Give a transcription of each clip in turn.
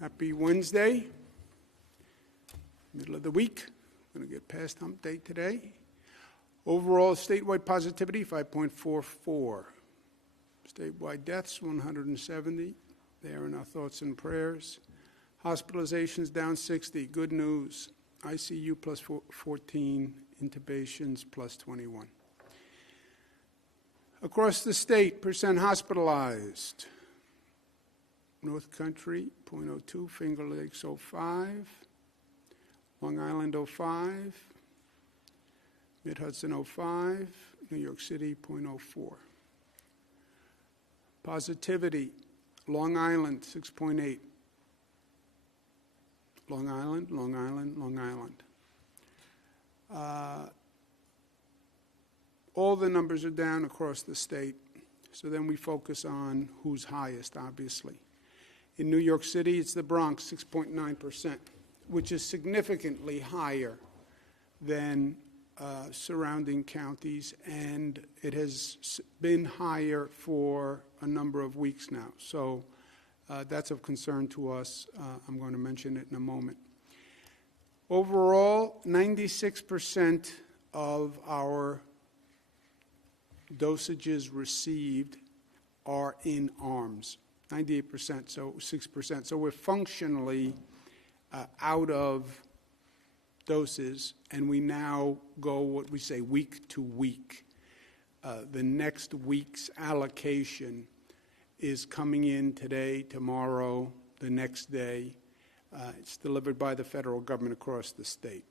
Happy Wednesday, middle of the week. We're going to get past hump day today. Overall statewide positivity, 5.44. Statewide deaths, 170. They are in our thoughts and prayers. Hospitalizations down 60. Good news. ICU plus 14. Intubations plus 21. Across the state, percent hospitalized. North Country, 0.02, Finger Lakes, 0.5, Long Island, 0.5, Mid-Hudson, 0.5, New York City, 0.04. Positivity, Long Island, 6.8. Long Island, Long Island, Long Island. All the numbers are down across the state, so then we focus on who's highest, obviously. In New York City, it's the Bronx, 6.9%, which is significantly higher than surrounding counties, and it has been higher for a number of weeks now. So that's of concern to us. I'm going to mention it in a moment. Overall, 96% of our dosages received are in arms. 98%, so 6%. So we're functionally out of doses, and we now go what we say week to week. The next week's allocation is coming in today, tomorrow, the next day. It's delivered by the federal government across the state.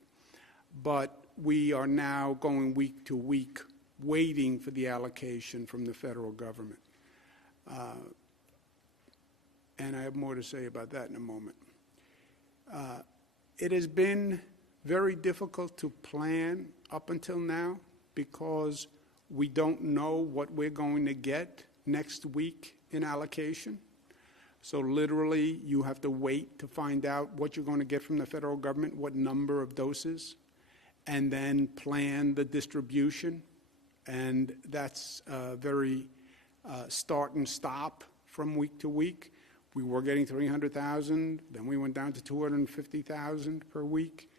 But we are now going week to week, waiting for the allocation from the federal government. And I have more to say about that in a moment. It has been very difficult to plan up until now because we don't know what we're going to get next week in allocation. So literally, you have to wait to find out what you're going to get from the federal government, what number of doses, and then plan the distribution. And that's very start and stop from week to week. We were getting 300,000, then we went down to 250,000 per week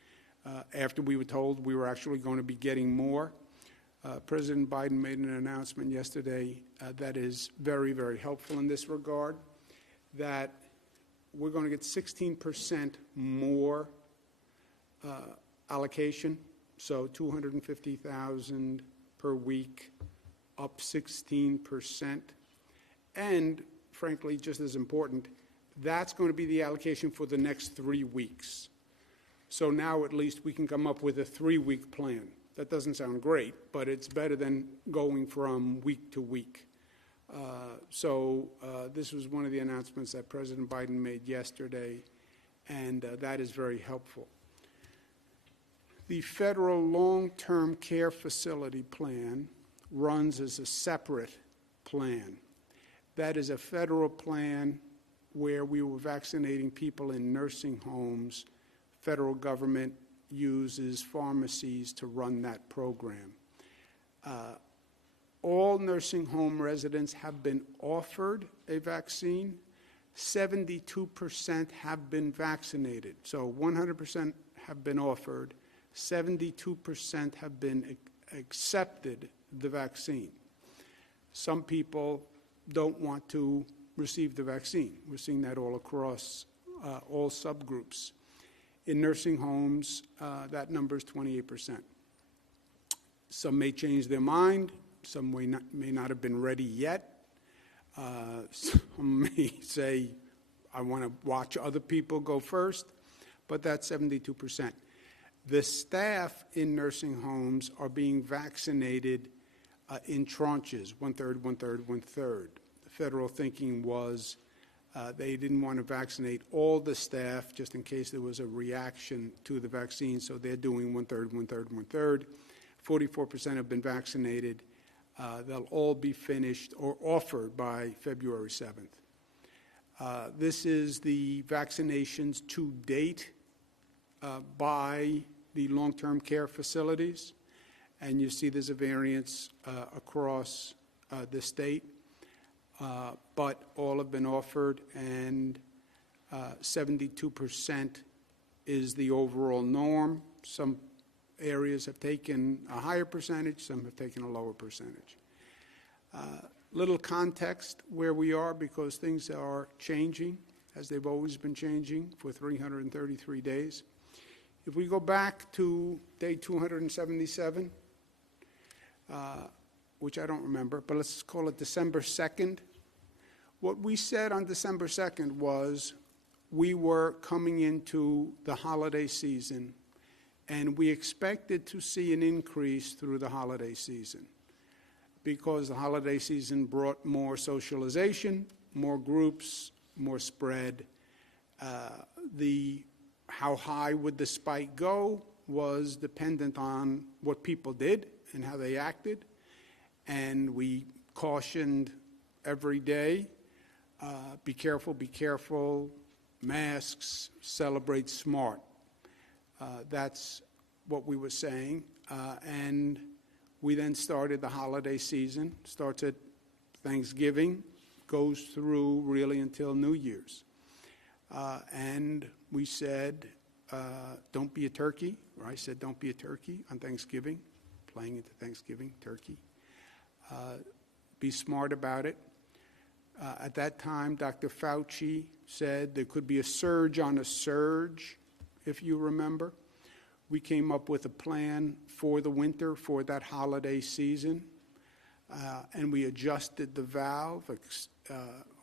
after we were told we were actually going to be getting more. President Biden made an announcement yesterday that is very, very helpful in this regard, that we're going to get 16% more allocation, so 250,000 per week, up 16%. And frankly, just as important, that's going to be the allocation for the next 3 weeks. So now at least we can come up with a 3-week plan. That doesn't sound great, but it's better than going from week to week. So this was one of the announcements that President Biden made yesterday, and that is very helpful. The federal long-term care facility plan runs as a separate plan. That is a federal plan where we were vaccinating people in nursing homes. Federal government uses pharmacies to run that program. All nursing home residents have been offered a vaccine. 72% have been vaccinated. So 100% have been offered. 72% have been accepted the vaccine. Some people don't want to receive the vaccine. We're seeing that all across all subgroups. In nursing homes, that number is 28%. Some may change their mind. Some may not have been ready yet. Some may say, I want to watch other people go first, but that's 72%. The staff in nursing homes are being vaccinated in tranches, 1/3, 1/3, 1/3. The federal thinking was they didn't want to vaccinate all the staff just in case there was a reaction to the vaccine, so they're doing 1/3, 1/3, 1/3. 44% have been vaccinated. They'll all be finished or offered by February 7th. This is the vaccinations to date by the long-term care facilities, and you see there's a variance across the state, but all have been offered, and 72% is the overall norm. Some areas have taken a higher percentage, some have taken a lower percentage. Little context where we are, because things are changing, as they've always been changing for 333 days. If we go back to day 277, which I don't remember, but let's call it December 2nd, what we said on December 2nd was we were coming into the holiday season, and we expected to see an increase through the holiday season because the holiday season brought more socialization, more groups, more spread. How high would the spike go was dependent on what people did and how they acted, and we cautioned every day, be careful, masks, celebrate smart. That's what we were saying, and we then started the holiday season, starts at Thanksgiving, goes through really until New Year's. And we said, don't be a turkey, or I said, don't be a turkey on Thanksgiving, playing into Thanksgiving, turkey. Be smart about it. At that time, Dr. Fauci said there could be a surge on a surge, if you remember. We came up with a plan for the winter, for that holiday season, and we adjusted the valve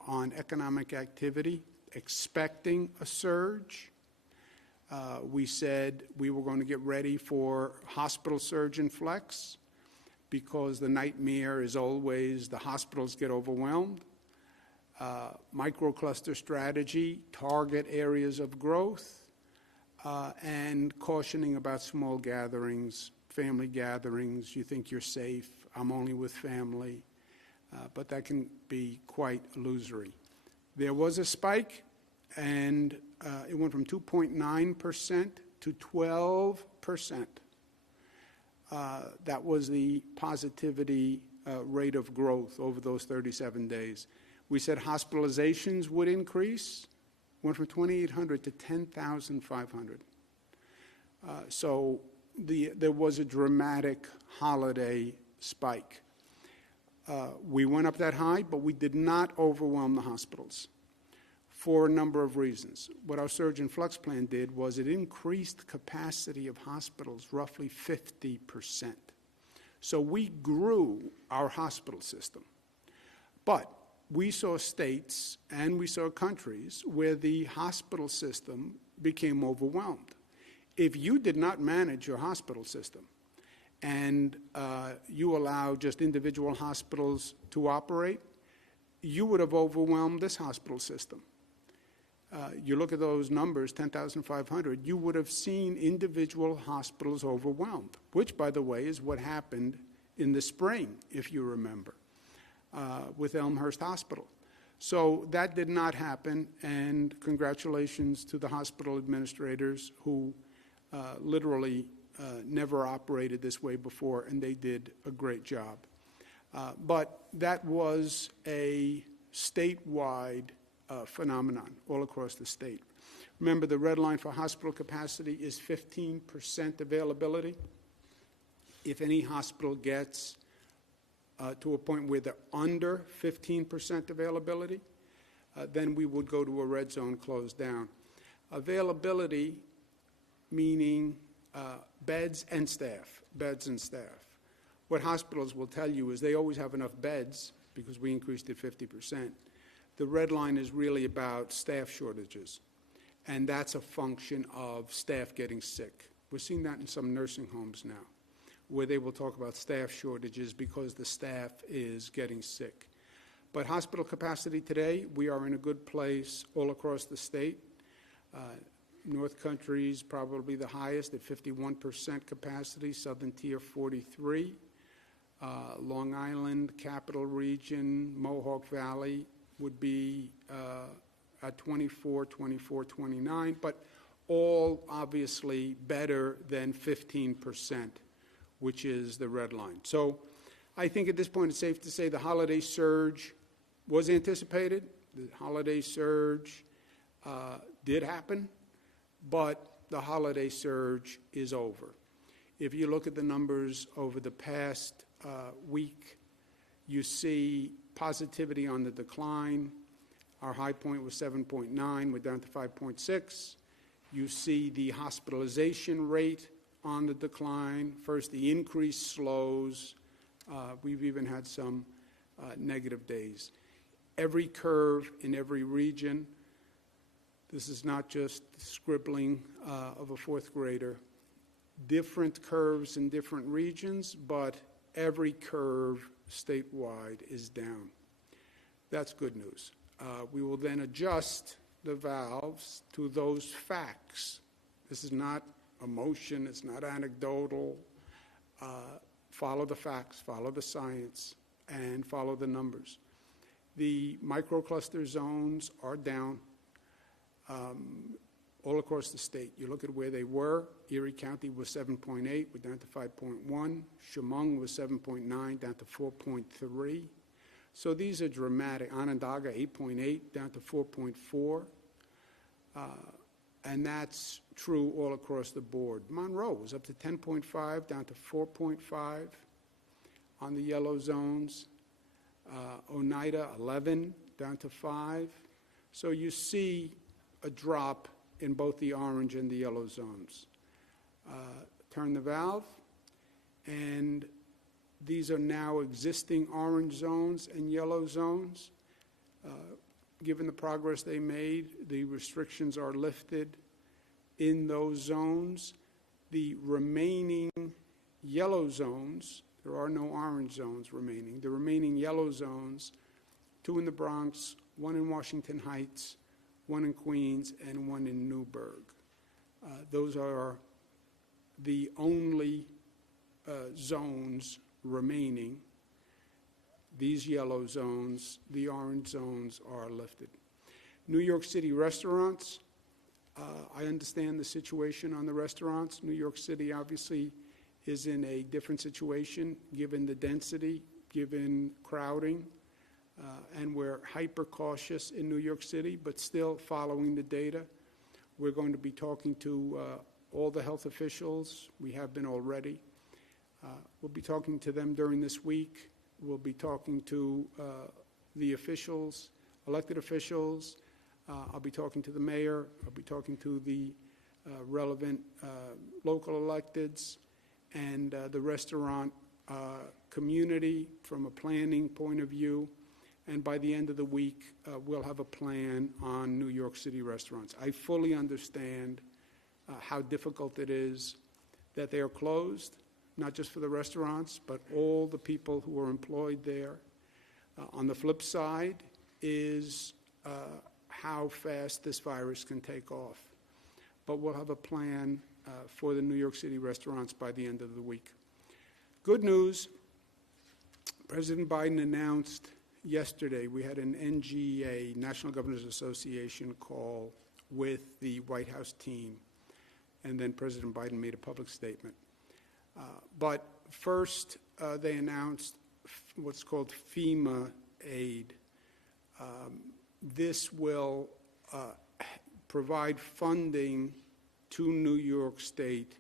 on economic activity, expecting a surge. We said we were going to get ready for hospital surge and flex, because the nightmare is always the hospitals get overwhelmed. Microcluster strategy, target areas of growth, and cautioning about small gatherings, family gatherings. You think you're safe, I'm only with family, but that can be quite illusory. There was a spike, and it went from 2.9% to 12%. That was the positivity rate of growth over those 37 days. We said hospitalizations would increase, went from 2,800 to 10,500. So there was a dramatic holiday spike. We went up that high, but we did not overwhelm the hospitals for a number of reasons. What our surge and flex plan did was it increased capacity of hospitals roughly 50%. So we grew our hospital system. But we saw states and we saw countries where the hospital system became overwhelmed. If you did not manage your hospital system and you allow just individual hospitals to operate, you would have overwhelmed this hospital system. You look at those numbers, 10,500, you would have seen individual hospitals overwhelmed, which, by the way, is what happened in the spring, if you remember, with Elmhurst Hospital. So that did not happen, and congratulations to the hospital administrators who literally never operated this way before, and they did a great job. But that was a statewide phenomenon all across the state. Remember, the red line for hospital capacity is 15% availability. If any hospital gets to a point where they're under 15% availability, then we would go to a red zone, close down. Availability meaning beds and staff, beds and staff. What hospitals will tell you is they always have enough beds because we increased it 50%. The red line is really about staff shortages, and that's a function of staff getting sick. We're seeing that in some nursing homes now, where they will talk about staff shortages because the staff is getting sick. But hospital capacity today, we are in a good place all across the state. North Country's probably the highest at 51% capacity, Southern Tier 43, Long Island, Capital Region, Mohawk Valley would be at 24, 29, but all obviously better than 15%, which is the red line. So I think at this point it's safe to say the holiday surge was anticipated. The holiday surge did happen, but the holiday surge is over. If you look at the numbers over the past week, you see positivity on the decline. Our high point was 7.9. We're down to 5.6. You see the hospitalization rate on the decline. First, the increase slows. We've even had some negative days. Every curve in every region, this is not just scribbling of a fourth grader, different curves in different regions, but every curve statewide is down. That's good news. We will then adjust the valves to those facts. This is not emotion, it's not anecdotal. Follow the facts, follow the science, and follow the numbers. The microcluster zones are down all across the state. You look at where they were. Erie County was 7.8, we're down to 5.1. Chemung was 7.9, down to 4.3. So these are dramatic. Onondaga, 8.8, down to 4.4. And that's true all across the board. Monroe was up to 10.5, down to 4.5 on the yellow zones. Oneida, 11, down to 5. So you see a drop in both the orange and the yellow zones. Turn the valve, and these are now existing orange zones and yellow zones. Given the progress they made, the restrictions are lifted in those zones. The remaining yellow zones, there are no orange zones remaining. The remaining yellow zones, 2 in the Bronx, 1 in Washington Heights, 1 in Queens, and 1 in Newburgh. Those are the only zones remaining. These yellow zones, the orange zones are lifted. New York City restaurants, I understand the situation on the restaurants. New York City obviously is in a different situation given the density, given crowding, and we're hyper cautious in New York City, but still following the data. We're going to be talking to all the health officials. We have been already. We'll be talking to them during this week. We'll be talking to the officials, elected officials. I'll be talking to the mayor. I'll be talking to the relevant local electeds and the restaurant community from a planning point of view. And by the end of the week, we'll have a plan on New York City restaurants. I fully understand how difficult it is that they are closed, not just for the restaurants, but all the people who are employed there. On the flip side is how fast this virus can take off. But we'll have a plan for the New York City restaurants by the end of the week. Good news, President Biden announced yesterday, we had an NGA, National Governors Association, call with the White House team, and then President Biden made a public statement. But first, they announced what's called FEMA aid. This will provide funding to New York State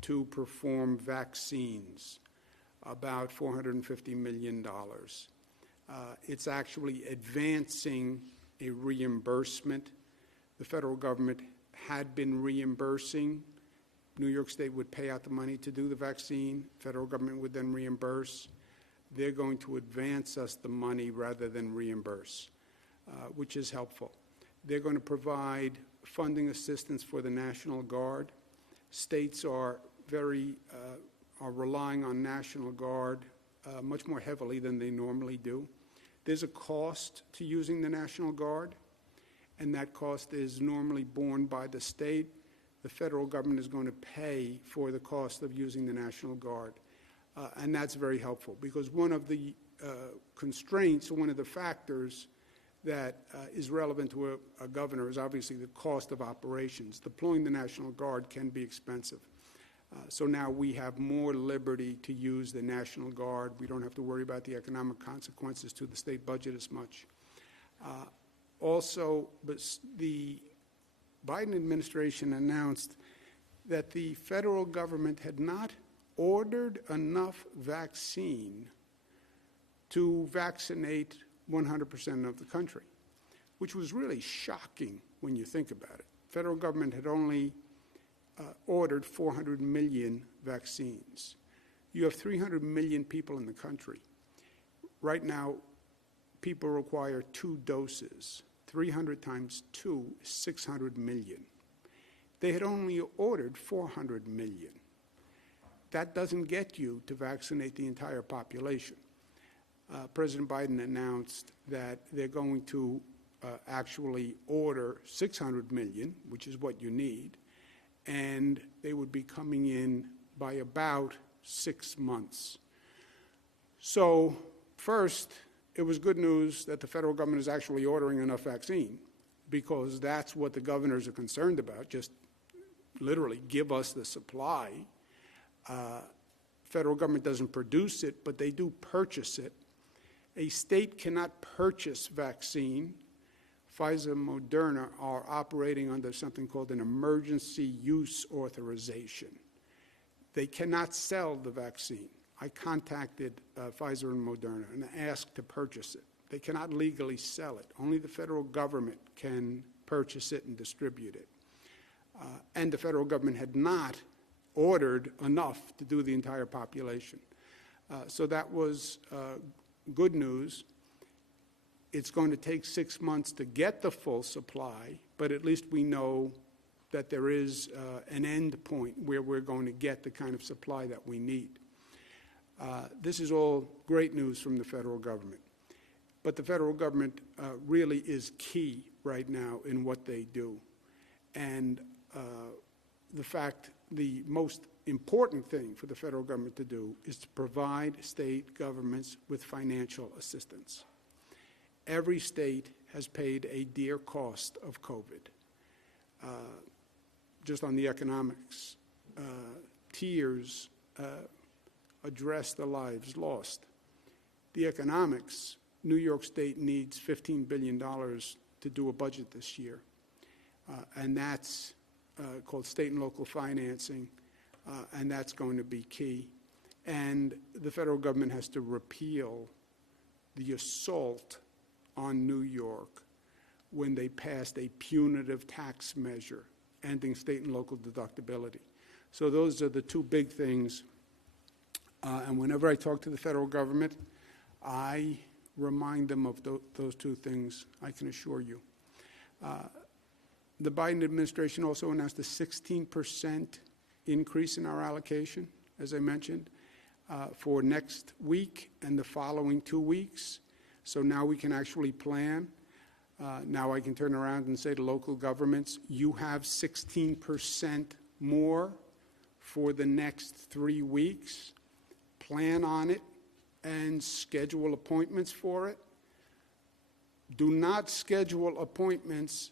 to perform vaccines, about $450 million. It's actually advancing a reimbursement. The federal government had been reimbursing. New York State would pay out the money to do the vaccine. Federal government would then reimburse. They're going to advance us the money rather than reimburse, which is helpful. They're going to provide funding assistance for the National Guard. States are relying on National Guard much more heavily than they normally do. There's a cost to using the National Guard, and that cost is normally borne by the state. The federal government is going to pay for the cost of using the National Guard. And that's very helpful because one of the constraints, one of the factors that is relevant to a governor is obviously the cost of operations. Deploying the National Guard can be expensive. So now we have more liberty to use the National Guard. We don't have to worry about the economic consequences to the state budget as much. Also, the Biden administration announced that the federal government had not ordered enough vaccine to vaccinate 100% of the country, which was really shocking when you think about it. Federal government had only ordered 400 million vaccines. You have 300 million people in the country. Right now, people require 2 doses. 300 times 2 is 600 million. They had only ordered 400 million. That doesn't get you to vaccinate the entire population. President Biden announced that they're going to actually order 600 million, which is what you need, and they would be coming in by about 6 months. So first, it was good news that the federal government is actually ordering enough vaccine, because that's what the governors are concerned about. Just literally give us the supply. Federal government doesn't produce it, but they do purchase it. A state cannot purchase vaccine. Pfizer and Moderna are operating under something called an emergency use authorization. They cannot sell the vaccine. I contacted Pfizer and Moderna and asked to purchase it. They cannot legally sell it. Only the federal government can purchase it and distribute it. And the federal government had not ordered enough to do the entire population. So that was good news. It's going to take 6 months to get the full supply, but at least we know that there is an end point where we're going to get the kind of supply that we need. This is all great news from the federal government. But the federal government really is key right now in what they do. And the most important thing for the federal government to do is to provide state governments with financial assistance. Every state has paid a dear cost of COVID. Just on the economics, tears address the lives lost. The economics, New York State needs $15 billion to do a budget this year, and that's called state and local financing, and that's going to be key. And the federal government has to repeal the assault on New York when they passed a punitive tax measure ending state and local deductibility. So those are the 2 big things. And whenever I talk to the federal government, I remind them of those 2 things, I can assure you. The Biden administration also announced a 16% increase in our allocation, as I mentioned, for next week and the following 2 weeks. So now we can actually plan. Now I can turn around and say to local governments, you have 16% more for the next 3 weeks. Plan on it and schedule appointments for it. Do not schedule appointments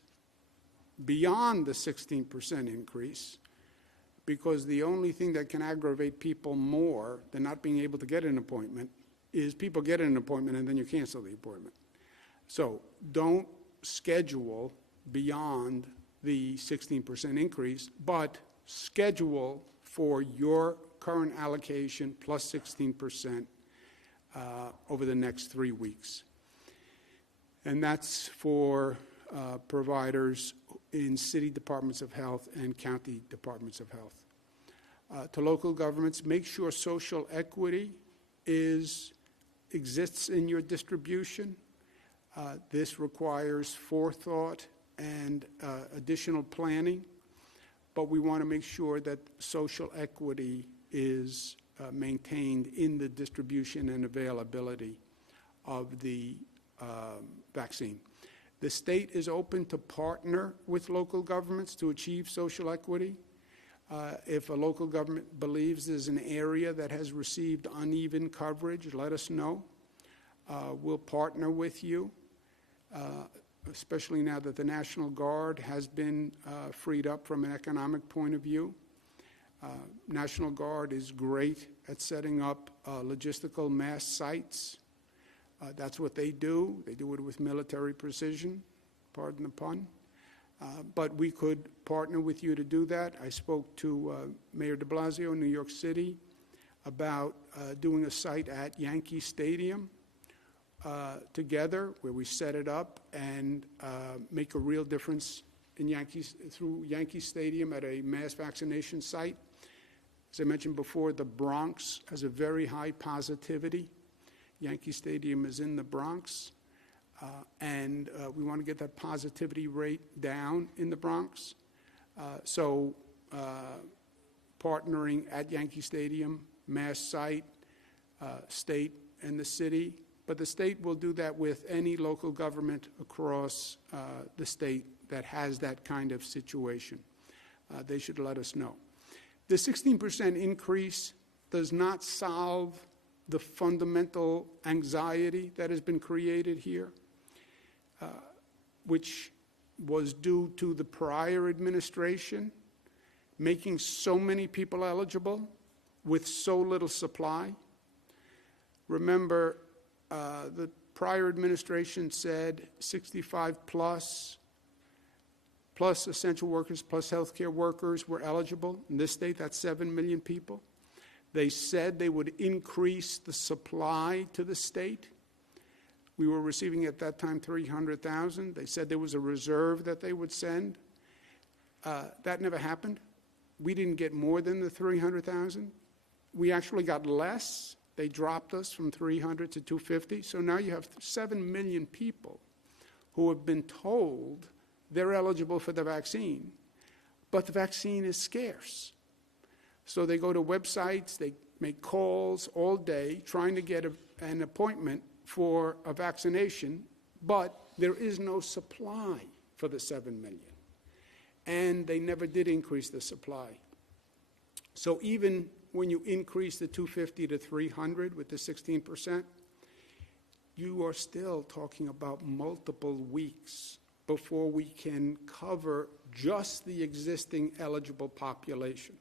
beyond the 16% increase, because the only thing that can aggravate people more than not being able to get an appointment is people get an appointment and then you cancel the appointment. So don't schedule beyond the 16% increase, but schedule for your current allocation plus 16% over the next 3 weeks. And that's for providers in city departments of health and county departments of health. To local governments, make sure social equity exists in your distribution. This requires forethought and additional planning, but we want to make sure that social equity is maintained in the distribution and availability of the vaccine. The state is open to partner with local governments to achieve social equity. If a local government believes there's an area that has received uneven coverage, let us know. We'll partner with you, especially now that the National Guard has been freed up from an economic point of view. National Guard is great at setting up logistical mass sites. That's what they do. They do it with military precision. pardon the pun. But we could partner with you to do that. I spoke to Mayor de Blasio in New York City about doing a site at Yankee Stadium together, where we set it up and make a real difference in through Yankee Stadium at a mass vaccination site. As I mentioned before, the Bronx has a very high positivity. Yankee Stadium is in the Bronx, and we want to get that positivity rate down in the Bronx. So partnering at Yankee Stadium, mass site, state, and the city. But the state will do that with any local government across the state that has that kind of situation. They should let us know. The 16% increase does not solve the fundamental anxiety that has been created here, which was due to the prior administration making so many people eligible with so little supply. Remember, the prior administration said 65 plus essential workers, plus healthcare workers were eligible. In this state, that's 7 million people. They said they would increase the supply to the state. We were receiving at that time 300,000. They said there was a reserve that they would send. That never happened. We didn't get more than the 300,000. We actually got less. They dropped us from 300 to 250. So now you have 7 million people who have been told they're eligible for the vaccine, but the vaccine is scarce. So they go to websites, they make calls all day trying to get an appointment for a vaccination, but there is no supply for the 7 million. And they never did increase the supply. So even when you increase the 250 to 300 with the 16%, you are still talking about multiple weeks before we can cover just the existing eligible population.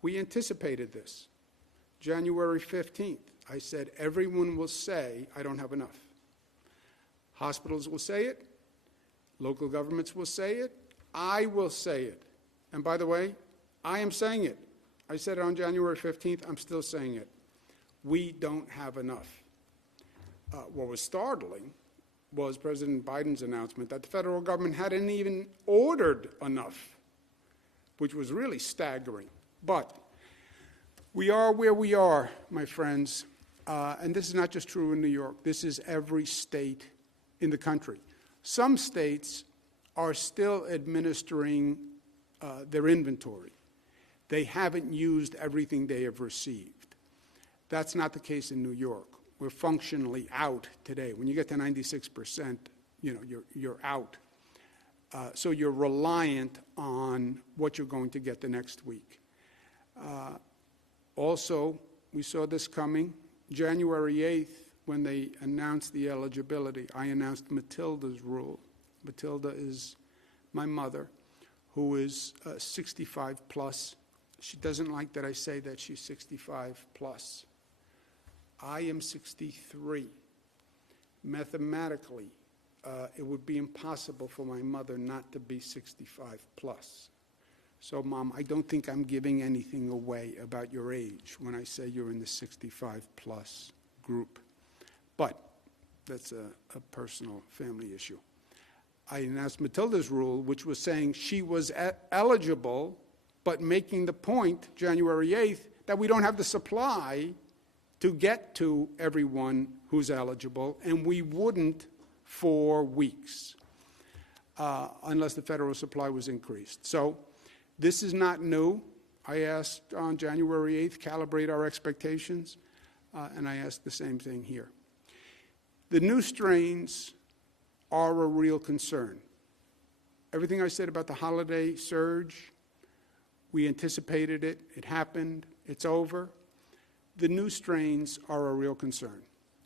We anticipated this. January 15th, I said, everyone will say, I don't have enough. Hospitals will say it. Local governments will say it. I will say it. And by the way, I am saying it. I said it on January 15th. I'm still saying it. We don't have enough. What was startling was President Biden's announcement that the federal government hadn't even ordered enough, which was really staggering. But we are where we are, my friends, and this is not just true in New York. This is every state in the country. Some states are still administering their inventory. They haven't used everything they have received. That's not the case in New York. We're functionally out today. When you get to 96%, you're out. So you're reliant on what you're going to get the next week. Also, we saw this coming. January 8th, when they announced the eligibility, I announced Matilda's rule. Matilda is my mother, who is 65 plus. She doesn't like that I say that she's 65 plus. I am 63. Mathematically, it would be impossible for my mother not to be 65 plus. So, Mom, I don't think I'm giving anything away about your age when I say you're in the 65 plus group. But that's a personal family issue. I announced Matilda's rule, which was saying she was eligible, but making the point, January 8th, that we don't have the supply to get to everyone who's eligible, and we wouldn't for weeks unless the federal supply was increased. So this is not new. I asked on January 8th, calibrate our expectations, and I asked the same thing here. The new strains are a real concern. Everything I said about the holiday surge, we anticipated it, it happened, it's over. The new strains are a real concern,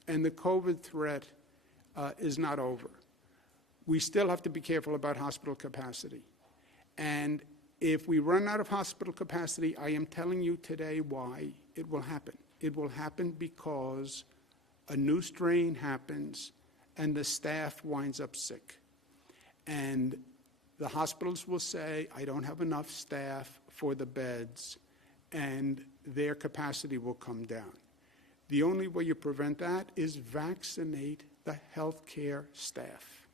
and the COVID threat is not over. We still have to be careful about hospital capacity. And if we run out of hospital capacity, I am telling you today why it will happen. It will happen because a new strain happens and the staff winds up sick. And the hospitals will say, I don't have enough staff for the beds, and their capacity will come down. The only way you prevent that is vaccinate the healthcare staff.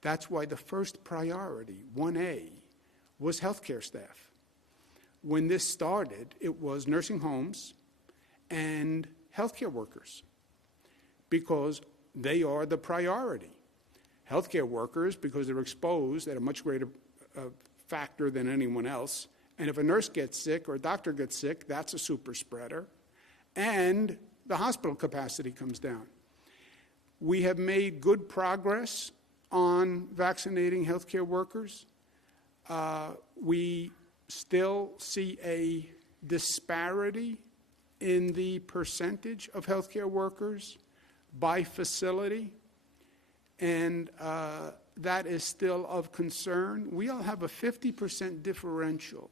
That's why the first priority, 1A, was healthcare staff. When this started, it was nursing homes and healthcare workers, because they are the priority. Healthcare workers, because they're exposed at a much greater factor than anyone else. And if a nurse gets sick or a doctor gets sick, that's a super spreader. And the hospital capacity comes down. We have made good progress on vaccinating healthcare workers. We still see a disparity in the percentage of healthcare workers by facility, and that is still of concern. We'll have a 50% differential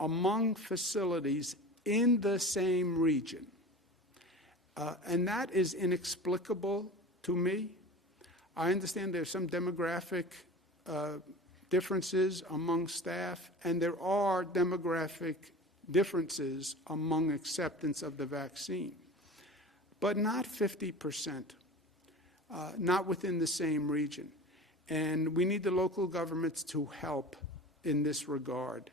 among facilities in the same region, and that is inexplicable to me. I understand there's some demographic differences among staff, and there are demographic differences among acceptance of the vaccine, but not 50%, not within the same region. And we need the local governments to help in this regard.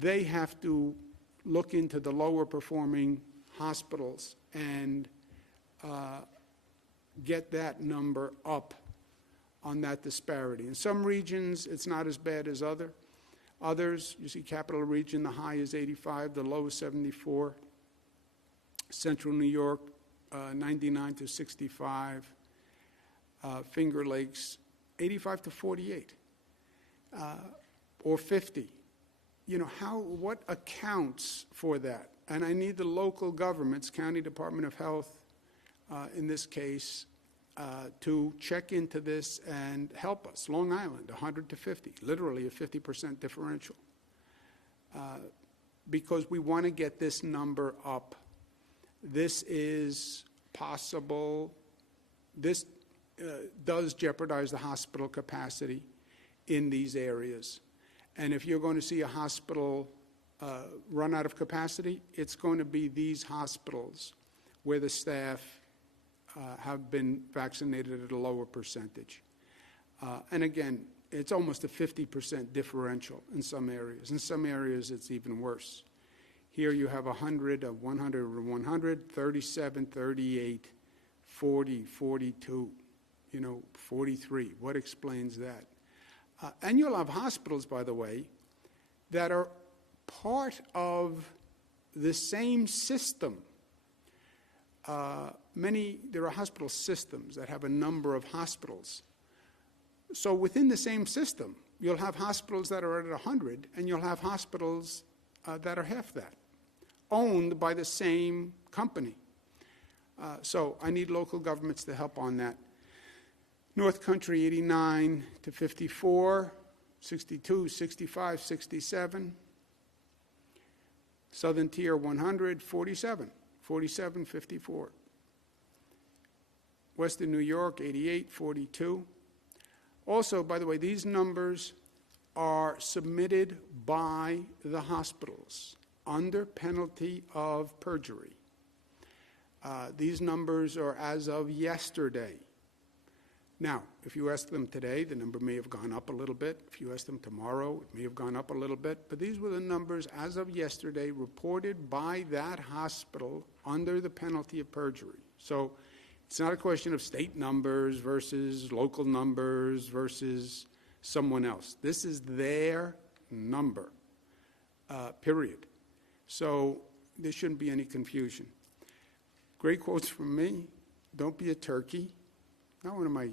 They have to look into the lower performing hospitals and get that number up on that disparity. In some regions, it's not as bad as others. You see Capital Region, the high is 85, the low is 74. Central New York, 99 to 65. Finger Lakes, 85 to 48, or 50. You know, what accounts for that? And I need the local governments, County Department of Health, in this case, to check into this and help us. Long Island, 100 to 50, literally a 50% differential, because we want to get this number up. This is possible. This does jeopardize the hospital capacity in these areas. And if you're going to see a hospital run out of capacity, it's going to be these hospitals where the staff have been vaccinated at a lower percentage. And again, it's almost a 50% differential in some areas. In some areas, it's even worse. Here you have 100, 100, 37, 38, 40, 42, 43. What explains that? And you'll have hospitals, by the way, that are part of the same system. There are hospital systems that have a number of hospitals. So within the same system, you'll have hospitals that are at 100, and you'll have hospitals that are half that, owned by the same company. So I need local governments to help on that. North Country, 89 to 54, 62, 65, 67. Southern Tier, 100, 47, 47, 54. Western New York, 88, 42. Also, by the way, these numbers are submitted by the hospitals under penalty of perjury. These numbers are as of yesterday. Now, if you ask them today, the number may have gone up a little bit. If you ask them tomorrow, it may have gone up a little bit. But these were the numbers as of yesterday reported by that hospital under the penalty of perjury. So it's not a question of state numbers versus local numbers versus someone else. This is their number, period. So there shouldn't be any confusion. Great quotes from me. Don't be a turkey. Not one of my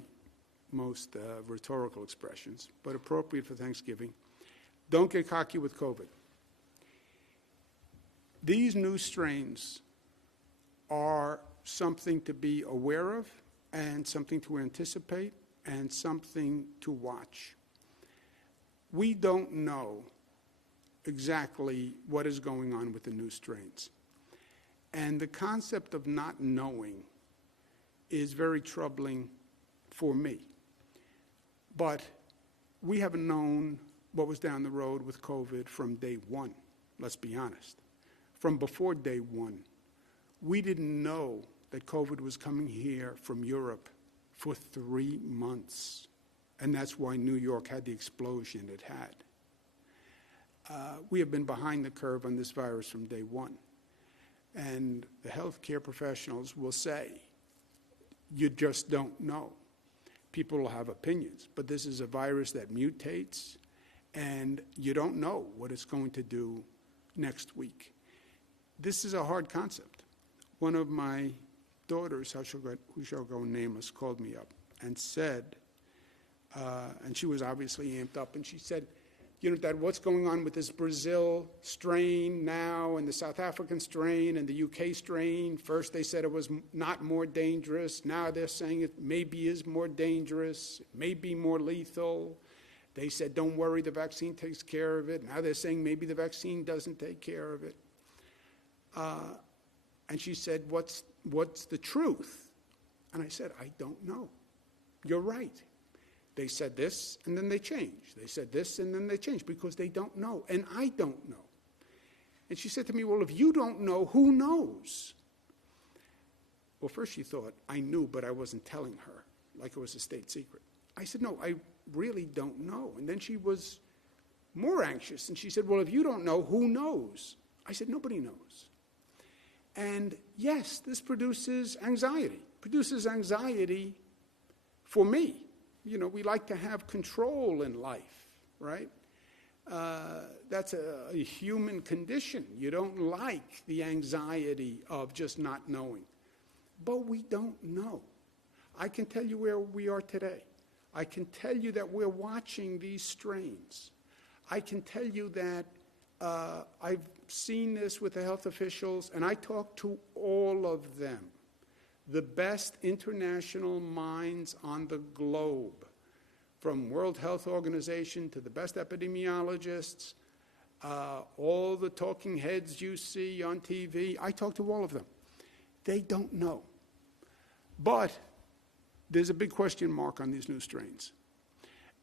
most rhetorical expressions, but appropriate for Thanksgiving. Don't get cocky with COVID. These new strains are something to be aware of and something to anticipate and something to watch. We don't know exactly what is going on with the new strains. And the concept of not knowing is very troubling for me, But we haven't known what was down the road with COVID from day one, let's be honest. From before day one, we didn't know that COVID was coming here from Europe for 3 months. And that's why New York had the explosion it had. We have been behind the curve on this virus from day one. And the healthcare professionals will say, you just don't know. People will have opinions, but this is a virus that mutates, and you don't know what it's going to do next week. This is a hard concept. One of my daughters, who shall go nameless, called me up and said, and she was obviously amped up, and she said, you know, Dad, what's going on with this Brazil strain now and the South African strain and the UK strain? First they said it was not more dangerous. Now they're saying it maybe is more dangerous, may be more lethal. They said, don't worry, the vaccine takes care of it. Now they're saying maybe the vaccine doesn't take care of it. And she said, what's the truth? And I said, I don't know. You're right. They said this, and then they changed. They said this, and then they changed, because they don't know, and I don't know. And she said to me, well, if you don't know, who knows? Well, first she thought I knew, but I wasn't telling her, like it was a state secret. I said, no, I really don't know. And then she was more anxious, and she said, well, if you don't know, who knows? I said, nobody knows. And yes, this produces anxiety. Produces anxiety for me. You know, we like to have control in life, right? That's a human condition. You don't like the anxiety of just not knowing. But we don't know. I can tell you where we are today. I can tell you that we're watching these strains. I can tell you that I've seen this with the health officials, and I talk to all of them, the best international minds on the globe, from World Health Organization to the best epidemiologists, all the talking heads you see on TV. I talk to all of them. They don't know. But there's a big question mark on these new strains.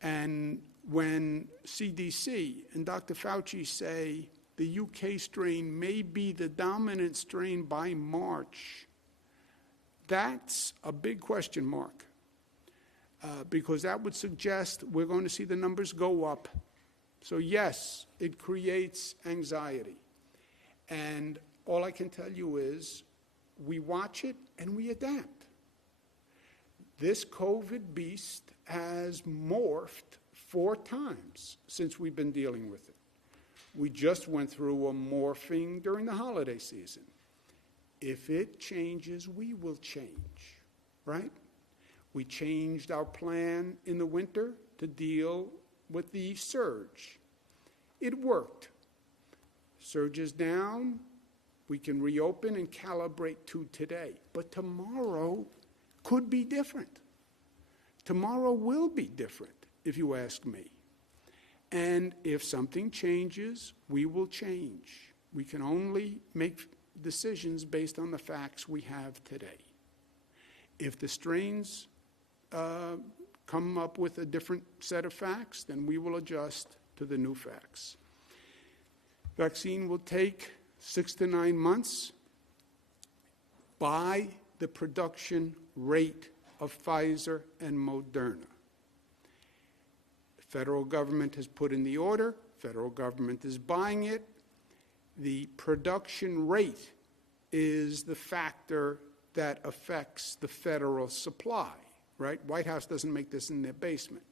And when CDC and Dr. Fauci say the UK strain may be the dominant strain by March, that's a big question mark, because that would suggest we're going to see the numbers go up. So yes, it creates anxiety. And all I can tell you is we watch it and we adapt. This COVID beast has morphed 4 times since we've been dealing with it. We just went through a morphing during the holiday season. If it changes, we will change, right? We changed our plan in the winter to deal with the surge. It worked. Surge is down. We can reopen and calibrate to today. But tomorrow could be different. Tomorrow will be different, if you ask me. And if something changes, we will change. We can only make decisions based on the facts we have today. If the strains come up with a different set of facts, then we will adjust to the new facts. Vaccine will take 6 to 9 months. By the production rate of Pfizer and Moderna. The federal government has put in the order. Federal government is buying it. The production rate is the factor that affects the federal supply, right? White House doesn't make this in their basement.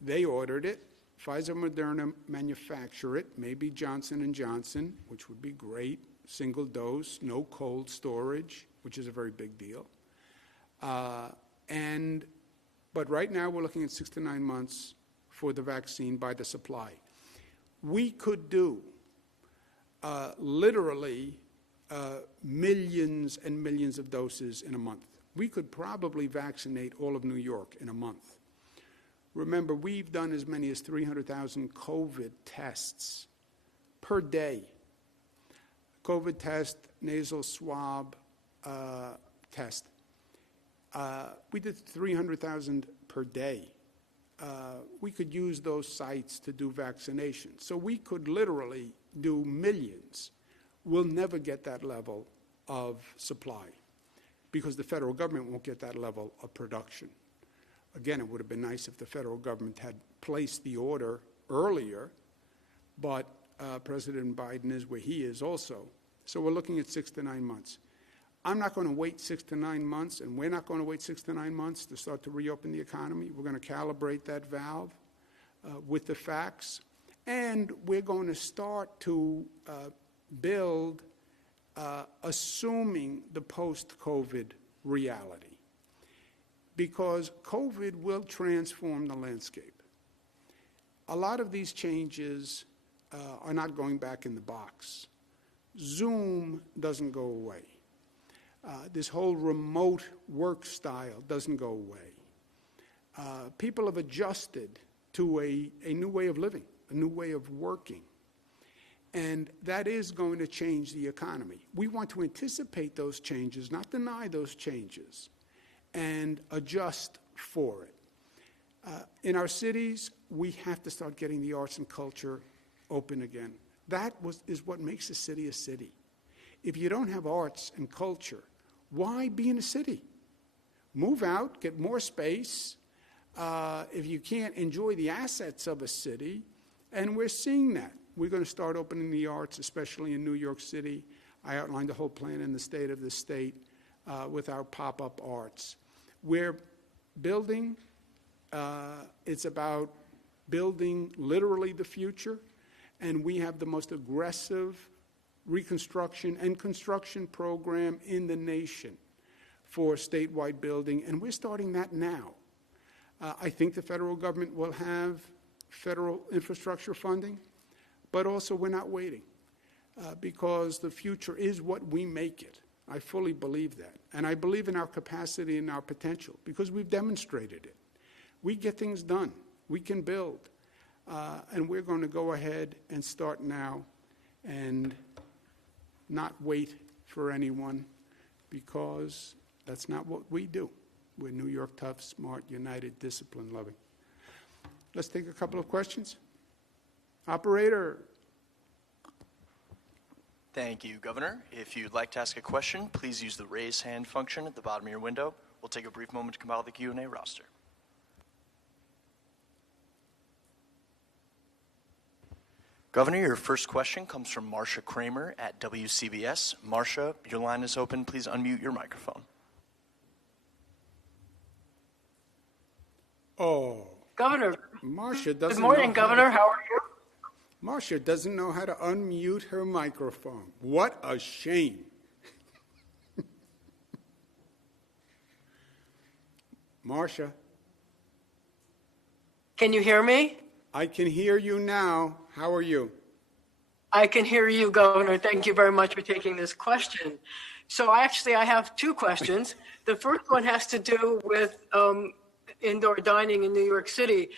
They ordered it. Pfizer and Moderna manufacture it, maybe Johnson & Johnson, which would be great, single dose, no cold storage, which is a very big deal. But right now we're looking at 6 to 9 months for the vaccine by the supply. We could do literally millions and millions of doses in a month. We could probably vaccinate all of New York in a month. Remember, we've done as many as 300,000 COVID tests per day. COVID test, nasal swab test. We did 300,000 per day we could use those sites to do vaccination. So we could literally do millions. We'll never get that level of supply because the federal government won't get that level of production. Again, it would have been nice if the federal government had placed the order earlier, but President Biden is where he is also. So we're looking at 6 to 9 months. I'm not going to wait 6 to 9 months, and we're not going to wait 6 to 9 months to start to reopen the economy. We're going to calibrate that valve with the facts, and we're going to start to build assuming the post-COVID reality, because COVID will transform the landscape. A lot of these changes are not going back in the box. Zoom doesn't go away. This whole remote work style doesn't go away. People have adjusted to a new way of living, a new way of working, and that is going to change the economy. We want to anticipate those changes, not deny those changes, and adjust for it. In our cities, we have to start getting the arts and culture open again. That is what makes a city a city. If you don't have arts and culture, why be in a city? Move out, get more space. If you can't enjoy the assets of a city, and we're seeing that. We're going to start opening the arts, especially in New York City. I outlined the whole plan in the state of the state with our pop-up arts. We're building, it's about building literally the future, and we have the most aggressive reconstruction and construction program in the nation for statewide building, and we're starting that now. I think the federal government will have federal infrastructure funding, but also we're not waiting because the future is what we make it. I fully believe that, and I believe in our capacity and our potential because we've demonstrated it. We get things done. We can build, and we're going to go ahead and start now and not wait for anyone, because that's not what we do. We're New York tough, smart, united, discipline loving. Let's take a couple of questions. Operator. Thank you, Governor. If you'd like to ask a question, please use the raise hand function at the bottom of your window. We'll take a brief moment to compile the Q&A roster. Governor, your first question comes from Marcia Kramer at WCBS. Marcia, your line is open. Please unmute your microphone. Oh. Governor. Marcia doesn't Good morning, Governor. How are you? Marcia doesn't know how to unmute her microphone. What a shame. Marcia. Can you hear me? I can hear you now. How are you? I can hear you, Governor. Thank you very much for taking this question. So I have two questions. The first one has to do with indoor dining in New York City.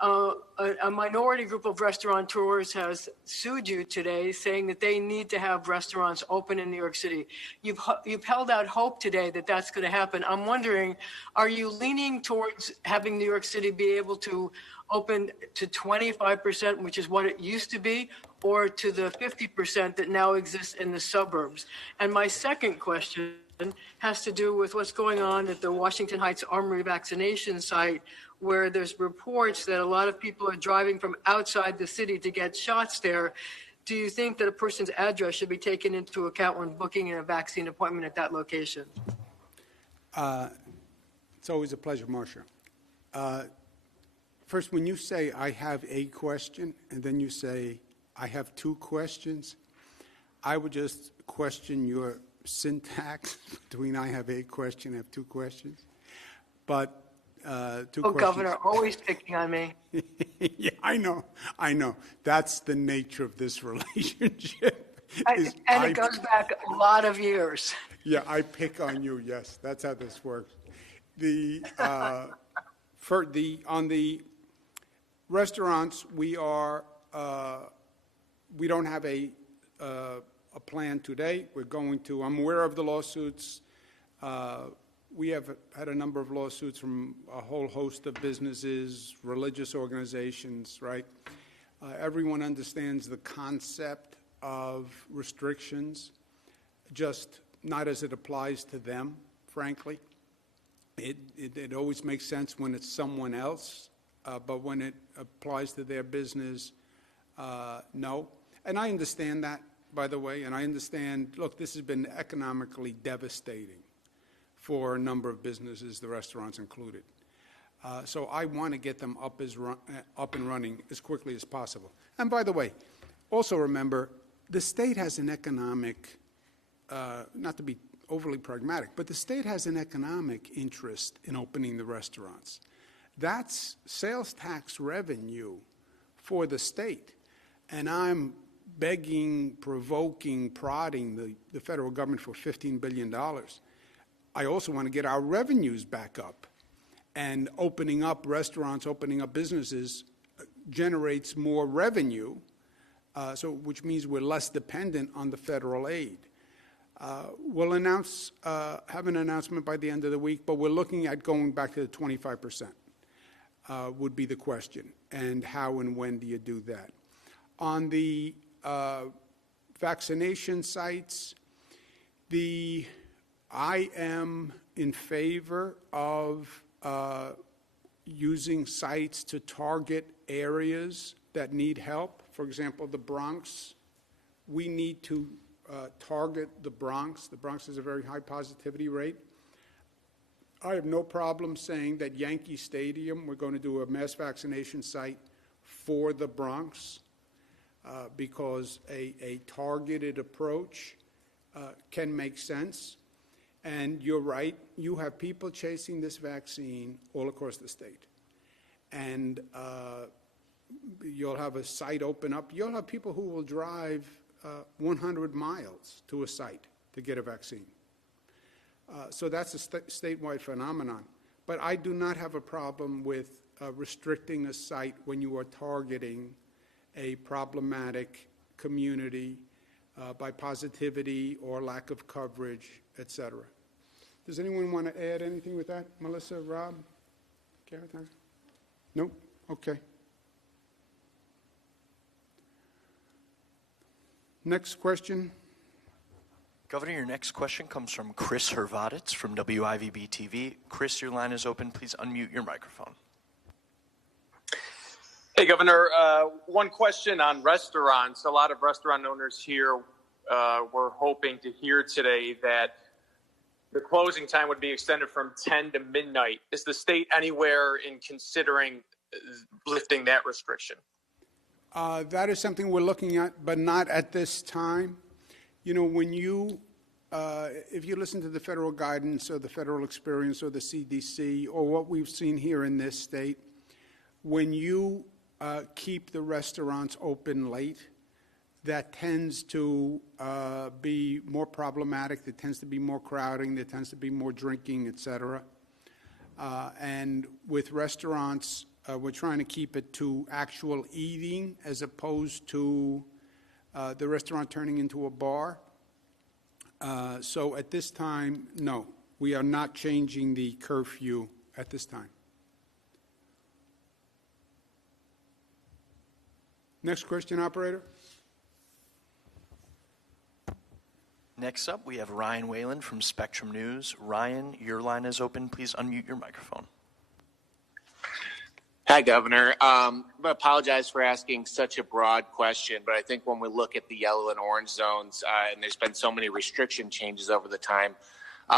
A minority group of restaurateurs has sued you today, saying that they need to have restaurants open in New York City. You've held out hope today that that's going to happen. I'm wondering, are you leaning towards having New York City be able to open to 25%, which is what it used to be, or to the 50% that now exists in the suburbs? And my second question has to do with what's going on at the Washington Heights Armory vaccination site, where there's reports that a lot of people are driving from outside the city to get shots there. Do you think that a person's address should be taken into account when booking a vaccine appointment at that location? It's always a pleasure, Marcia. First, when you say I have a question, and then you say I have two questions, I would just question your syntax between I have a question and I have two questions. But two questions. Governor, always picking on me. Yeah, I know. That's the nature of this relationship. It goes back a lot of years. Yeah, I pick on you, yes. That's how this works. On the restaurants, we don't have a plan today. I'm aware of the lawsuits. we have had a number of lawsuits from a whole host of businesses, religious organizations, right? Everyone understands the concept of restrictions, just not as it applies to them, frankly. It always makes sense when it's someone else, but when it applies to their business, no. And I understand that, by the way, and I understand, look, this has been economically devastating for a number of businesses, the restaurants included. So I want to get them up and running as quickly as possible. And by the way, also remember, the state has an economic, not to be overly pragmatic, but the state has an economic interest in opening the restaurants. That's sales tax revenue for the state. And I'm begging, provoking, prodding the federal government for $15 billion. I also want to get our revenues back up. And opening up restaurants, opening up businesses generates more revenue, which means we're less dependent on the federal aid. We'll have an announcement by the end of the week, but we're looking at going back to the 25%, would be the question. And how and when do you do that? On the vaccination sites, I am in favor of using sites to target areas that need help. For example, the Bronx. We need to target the Bronx. The Bronx has a very high positivity rate. I have no problem saying that Yankee Stadium, we're going to do a mass vaccination site for the Bronx because a targeted approach can make sense. And you're right, you have people chasing this vaccine all across the state. And you'll have a site open up. You'll have people who will drive 100 miles to a site to get a vaccine. So that's a statewide phenomenon. But I do not have a problem with restricting a site when you are targeting a problematic community by positivity or lack of coverage, et cetera. Does anyone want to add anything with that? Melissa, Rob, Gareth? No? Okay. Next question. Governor, your next question comes from Chris Hervaditz from WIVB TV. Chris, your line is open. Please unmute your microphone. Hey, Governor. One question on restaurants. A lot of restaurant owners here were hoping to hear today that the closing time would be extended from 10 to midnight. Is the state anywhere in considering lifting that restriction? That is something we're looking at, but not at this time. You know, when if you listen to the federal guidance or the federal experience or the CDC or what we've seen here in this state, when you keep the restaurants open late, that tends to be more problematic. There tends to be more crowding. There tends to be more drinking, et cetera. And with restaurants, we're trying to keep it to actual eating as opposed to the restaurant turning into a bar. So at this time, no, we are not changing the curfew at this time. Next question, operator. Next up, we have Ryan Whalen from Spectrum News. Ryan, your line is open. Please unmute your microphone. Hi, Governor. I apologize for asking such a broad question, but I think when we look at the yellow and orange zones, and there's been so many restriction changes over the time,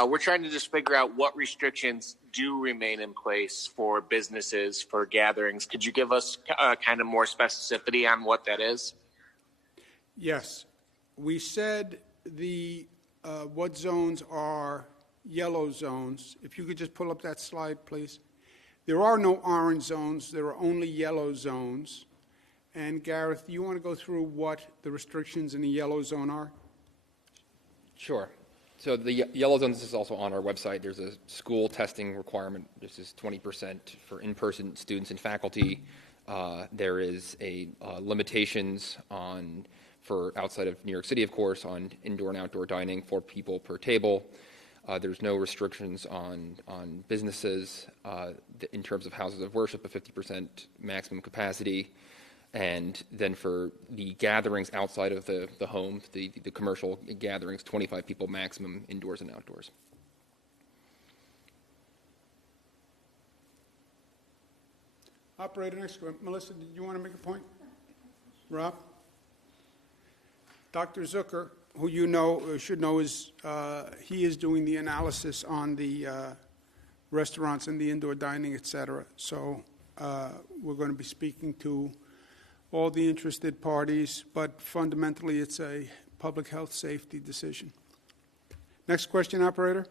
we're trying to just figure out what restrictions do remain in place for businesses, for gatherings. Could you give us kind of more specificity on what that is? Yes. We said what zones are yellow zones. If you could just pull up that slide, please. There are no orange zones. There are only yellow zones. And Gareth, do you want to go through what the restrictions in the yellow zone are? Sure. So the yellow zone, this is also on our website. There's a school testing requirement. This is 20% for in-person students and faculty. There is a limitations for outside of New York City, of course, on indoor and outdoor dining, 4 people per table. There's no restrictions on businesses in terms of houses of worship, a 50% maximum capacity. And then for the gatherings outside of the home, the commercial gatherings, 25 people maximum indoors and outdoors. Operator, next one. Melissa, did you want to make a point? Rob? Dr. Zucker, who you know, should know, he is doing the analysis on the restaurants and the indoor dining, et cetera. So we're going to be speaking to all the interested parties, but fundamentally it's a public health safety decision. Next question, operator.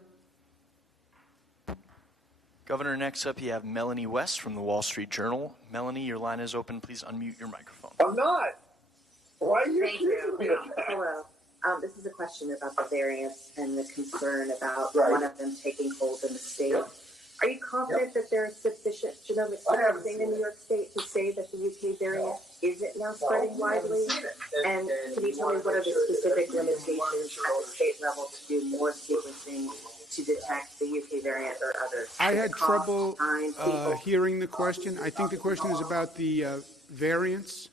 Governor, next up you have Melanie West from the Wall Street Journal. Melanie, your line is open. Please unmute your microphone. I'm not. Why are you Thank you. Hello. This is a question about the variants and the concern about one of them taking hold in the state. Yep. Are you confident that there is sufficient genomic sequencing in New York State to say that the UK variant isn't now spreading widely? And can you tell me what are the specific limitations at the state level to do more sequencing to detect the UK variant or others? I had trouble hearing the question. I think the question is about the variants.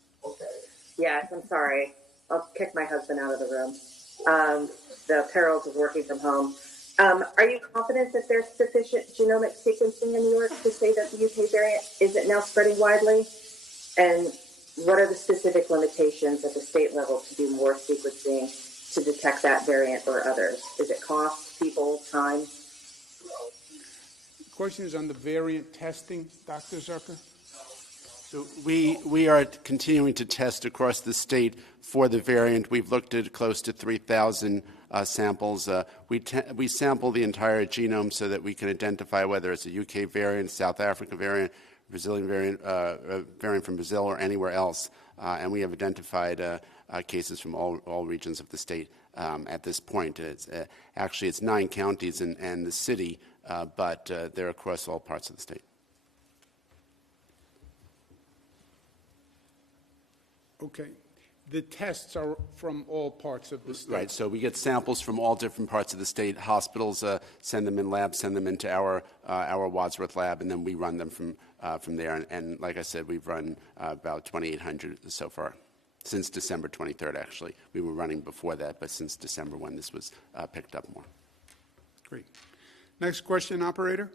Yes, I'm sorry. I'll kick my husband out of the room. The perils of working from home. Are you confident that there's sufficient genomic sequencing in New York to say that the UK variant isn't now spreading widely? And what are the specific limitations at the state level to do more sequencing to detect that variant or others? Is it cost, people, time? The question is on the variant testing, Dr. Zucker. So we are continuing to test across the state for the variant. We've looked at close to 3,000 samples. We sample the entire genome so that we can identify whether it's a UK variant, South Africa variant, Brazilian variant, variant from Brazil, or anywhere else. And we have identified cases from all regions of the state at this point. Actually, it's 9 counties and the city, but they're across all parts of the state. Okay. The tests are from all parts of the state. Right. So we get samples from all different parts of the state. Hospitals send them in labs, send them into our Wadsworth lab, and then we run them from there. And like I said, we've run about 2,800 so far since December 23rd. Actually, we were running before that, but since December when this was picked up more. Great. Next question, operator.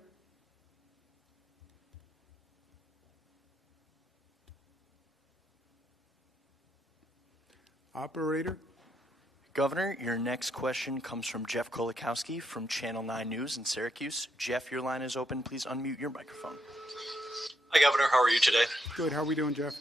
Operator. Governor, your next question comes from Jeff Kolakowski from Channel 9 News in Syracuse. Jeff, your line is open. Please unmute your microphone. Hi, Governor. How are you today? Good. How are we doing, Jeff?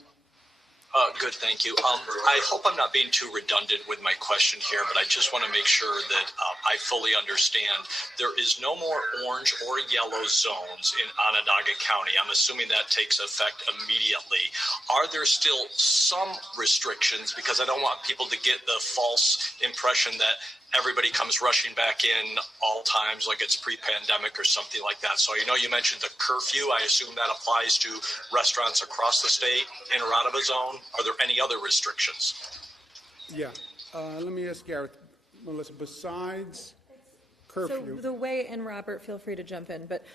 Good, thank you. I hope I'm not being too redundant with my question here, but I just want to make sure that I fully understand. There is no more orange or yellow zones in Onondaga County. I'm assuming that takes effect immediately. Are there still some restrictions? Because I don't want people to get the false impression that everybody comes rushing back in all times like it's pre-pandemic or something like that. So you mentioned the curfew. I assume that applies to restaurants across the state, in or out of a zone. Are there any other restrictions? Yeah. Let me ask Garrett, Melissa, besides curfew. So the way, and Robert, feel free to jump in, but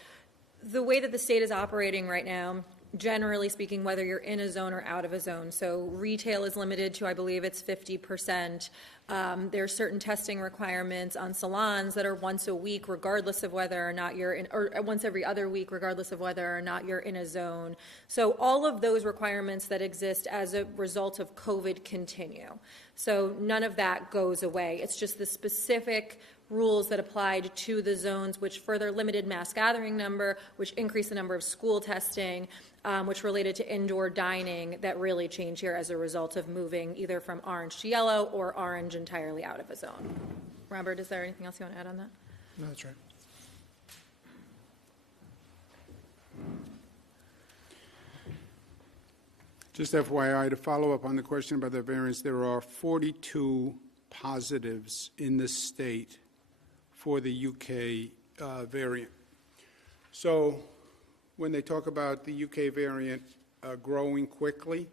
the way that the state is operating right now, generally speaking, whether you're in a zone or out of a zone. So retail is limited to, I believe it's 50%. There are certain testing requirements on salons that are once a week, regardless of whether or not you're in, or once every other week, regardless of whether or not you're in a zone. So all of those requirements that exist as a result of COVID continue. So none of that goes away. It's just the specific rules that applied to the zones, which further limited mass gathering number, which increased the number of school testing, which related to indoor dining, that really changed here as a result of moving either from orange to yellow or orange entirely out of a zone. Robert, is there anything else you want to add on that? No, that's right. Just FYI, to follow up on the question about the variants, there are 42 positives in the state for the UK variant. So when they talk about the UK variant growing quickly,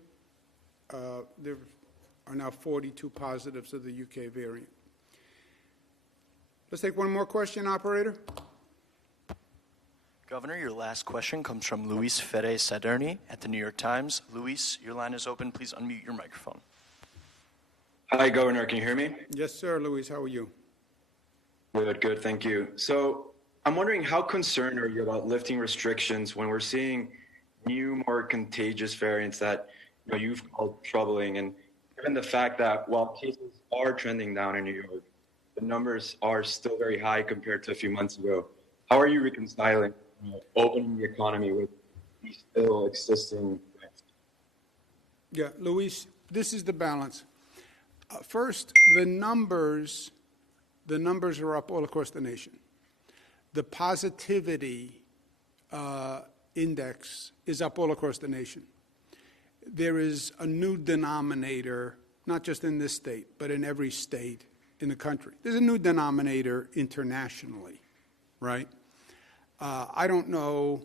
there are now 42 positives of the UK variant. Let's take one more question, operator. Governor, your last question comes from Luis Fede Saderni at the New York Times. Luis, your line is open. Please unmute your microphone. Hi, Governor. Can you hear me? Yes, sir, Luis. How are you? Good. Thank you. So I'm wondering, how concerned are you about lifting restrictions when we're seeing new, more contagious variants that you've called troubling, and given the fact that while cases are trending down in New York, the numbers are still very high compared to a few months ago? How are you reconciling opening the economy with these still existing threats? Yeah, Luis, this is the balance. First, the numbers are up all across the nation. The positivity index is up all across the nation. There is a new denominator, not just in this state, but in every state in the country. There's a new denominator internationally, right? I don't know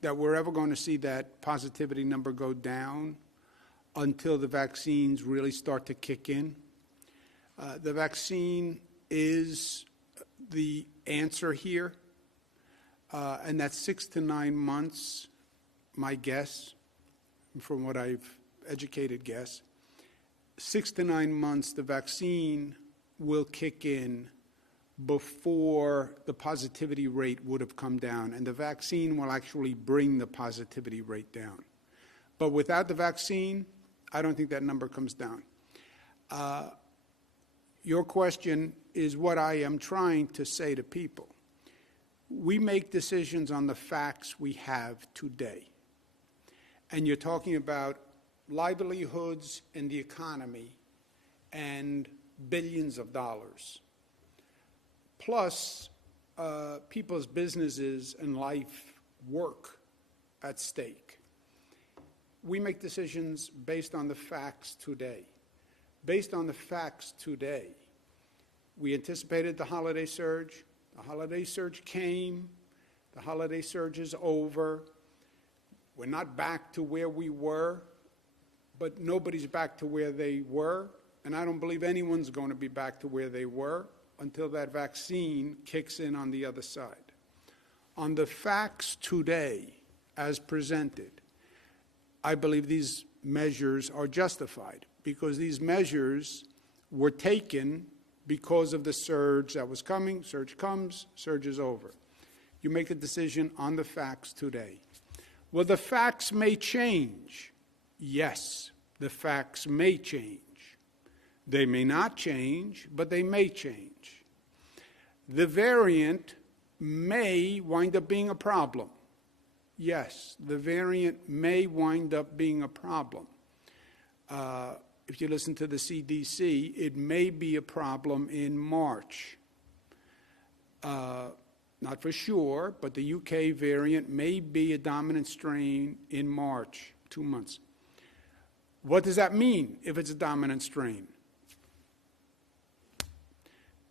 that we're ever going to see that positivity number go down until the vaccines really start to kick in. The vaccine is the answer here, and that's 6 to 9 months, my guess, from what I've educated guess. 6 to 9 months, the vaccine will kick in before the positivity rate would have come down, and the vaccine will actually bring the positivity rate down. But without the vaccine, I don't think that number comes down. Your question is what I am trying to say to people. We make decisions on the facts we have today. And you're talking about livelihoods and the economy and billions of dollars, plus people's businesses and life work at stake. We make decisions based on the facts today. Based on the facts today, we anticipated the holiday surge. The holiday surge came. The holiday surge is over. We're not back to where we were, but nobody's back to where they were, and I don't believe anyone's going to be back to where they were until that vaccine kicks in on the other side. On the facts today, as presented, I believe these measures are justified because these measures were taken because of the surge that was coming. Surge comes, surge is over. You make a decision on the facts today. Well, the facts may change. Yes, the facts may change. They may not change, but they may change. The variant may wind up being a problem. Yes, the variant may wind up being a problem. If you listen to the CDC, it may be a problem in March. Not for sure, but the UK variant may be a dominant strain in March, 2 months. What does that mean if it's a dominant strain?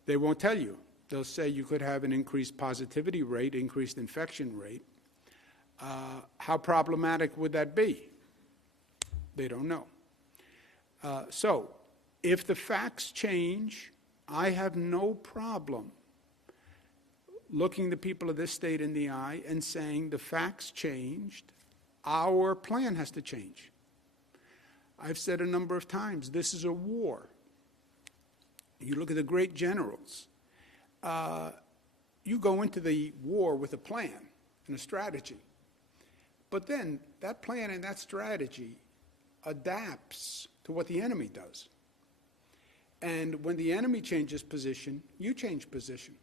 They won't tell you. They'll say you could have an increased positivity rate, increased infection rate. How problematic would that be? They don't know. So if the facts change, I have no problem looking the people of this state in the eye and saying the facts changed, our plan has to change. I've said a number of times, this is a war. You look at the great generals. You go into the war with a plan and a strategy. But then that plan and that strategy adapts to what the enemy does. And when the enemy changes position, you change position.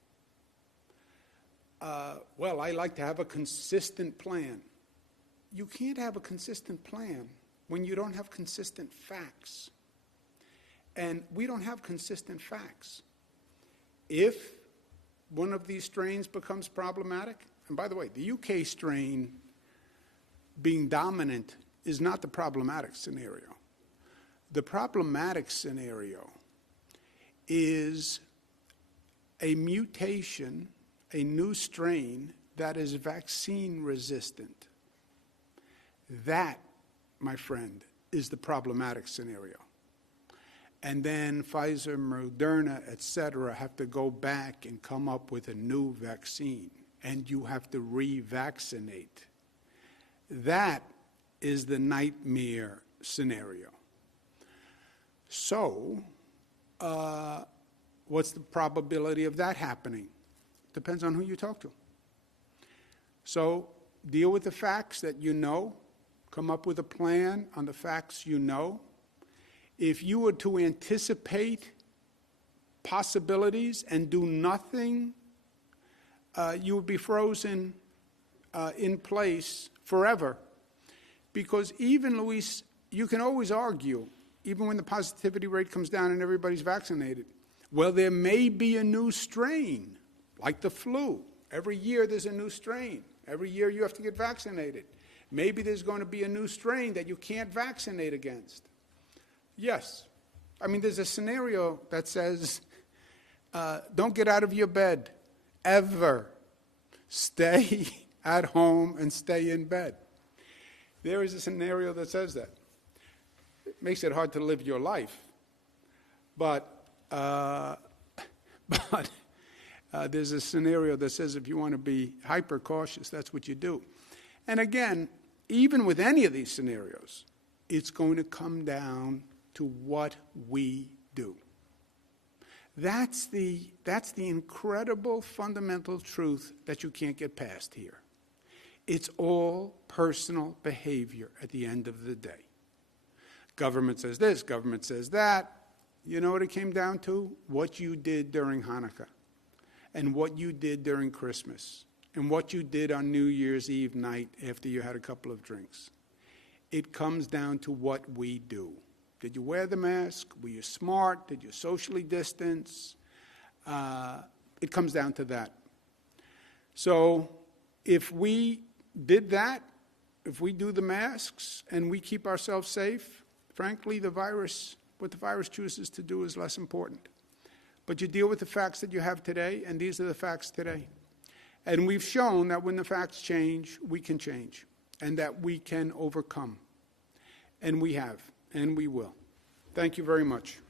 Well, I like to have a consistent plan. You can't have a consistent plan when you don't have consistent facts. And we don't have consistent facts. If one of these strains becomes problematic, and by the way, the UK strain being dominant is not the problematic scenario. The problematic scenario is a mutation, a new strain that is vaccine resistant. That, my friend, is the problematic scenario. and then Pfizer, Moderna, et cetera, have to go back and come up with a new vaccine, and you have to revaccinate. That is the nightmare scenario. So, what's the probability of that happening? Depends on who you talk to. So, deal with the facts that you know, come up with a plan on the facts you know. If you were to anticipate possibilities and do nothing, you would be frozen in place forever. Because even, Luis, you can always argue, even when the positivity rate comes down and everybody's vaccinated, well, there may be a new strain, like the flu. Every year there's a new strain. Every year you have to get vaccinated. Maybe there's going to be a new strain that you can't vaccinate against. Yes. I mean, there's a scenario that says, don't get out of your bed, ever. Stay at home and stay in bed. There is a scenario that says that. It makes it hard to live your life. But there's a scenario that says if you want to be hyper cautious, that's what you do. And again, even with any of these scenarios, it's going to come down to what we do. That's the incredible fundamental truth that you can't get past here. It's all personal behavior at the end of the day. Government says this, government says that. You know what it came down to? What you did during Hanukkah, and what you did during Christmas, and what you did on New Year's Eve night after you had a couple of drinks. It comes down to what we do. Did you wear the mask? Were you smart? Did you socially distance? It comes down to that. So if we did that, if we do the masks and we keep ourselves safe, frankly, what the virus chooses to do is less important. But you deal with the facts that you have today, and these are the facts today. And we've shown that when the facts change, we can change, and that we can overcome. And we have, and we will. Thank you very much.